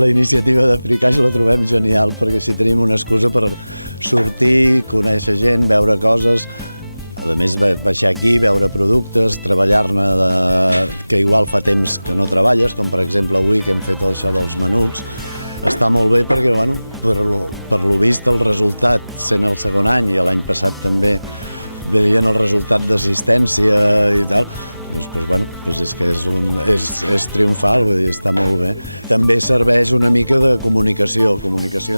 la iniciativa de Fricaix la trobem genial, perquè així tenim una excusa per sortir, conèixer gent, veure coses, a més baixar aquí, veure productes, treballar-ne, que igual fa temps que no treballes, com per exemple avui que hem fet això dels menuts. Està molt bé perquè, bueno, per lo vist el resultat, sent el segon any i l'any passat també veient el resultat d'assistència i tal, doncs, bueno, és que és triomfal, vull dir, està molt bé. També serveix una mica de comunicació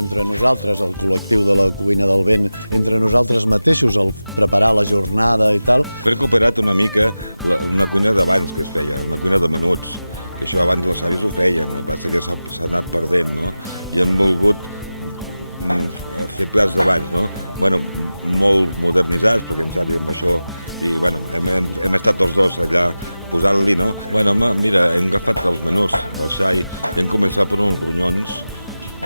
entre nosaltres, el col·lectiu de la Cuina del Vent, entre nosaltres mateixos, el preparar la jornada i tal. He recuperat una mica una cuina d'abans que es feia, una cuina de menuts, que això abans les àvies ho feien, el que passa que s'ha anat perdent, no? I hem volgut fer plats d'abans, no? Bueno, molt modernitzats, perquè en Xavi amb això, i bueno, hem estat tots dos allà posant-li, no? Bueno, home, mira, hem agafat els menús del xai i hem començat per uns ronyons,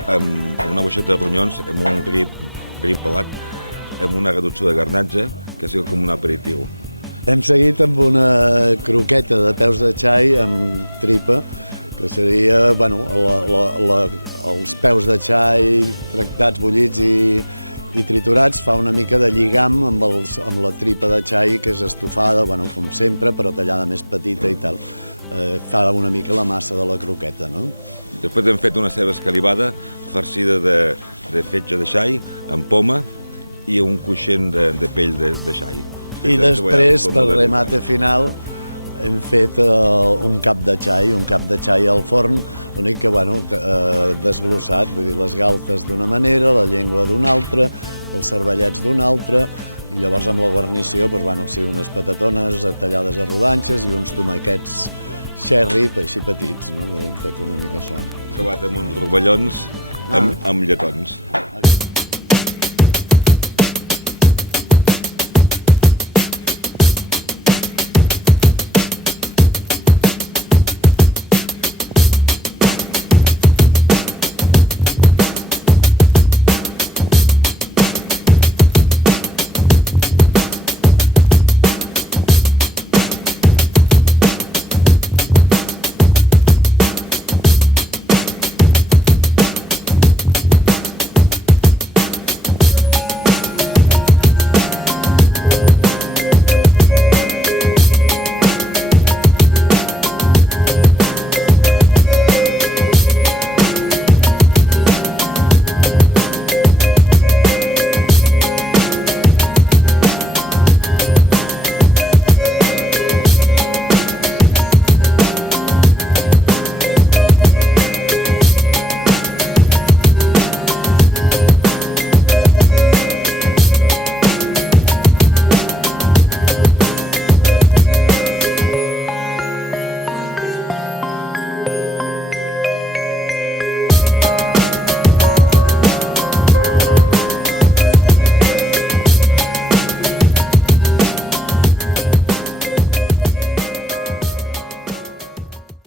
amb una boixeta de ronyons, amb un raïm pelat, amb una reducció de garnatge, que sigui com un aperitiu. Hem seguit amb una croqueta de peus de xai amb tripa, que seria, bueno, els peus de xai tractats, bullits i triturats, fa una mica de lligam amb la tripa de xai, que és estofada, bueno, com sempre, però tallada més petita i tal. Fa una mica la massa de la croqueta, no? Després hem fet una ceba escalivada, farcida de fetge de xai, amb poma i un coixent de pell de xai. I després, per remate final, hem fet un cap de xai al forn, l'únic que, bueno, desglossat, vull dir, les galtes d'una manera, la llengua d'una altra, els cervellets d'una altra, i llavors amb la guarnició, doncs, bueno, sí, unes patatones tallades a rodanxes i uns tomaquets cherry, així petits, no? Hem fet una mica això. Acabat amb uns rovellons amb lletons.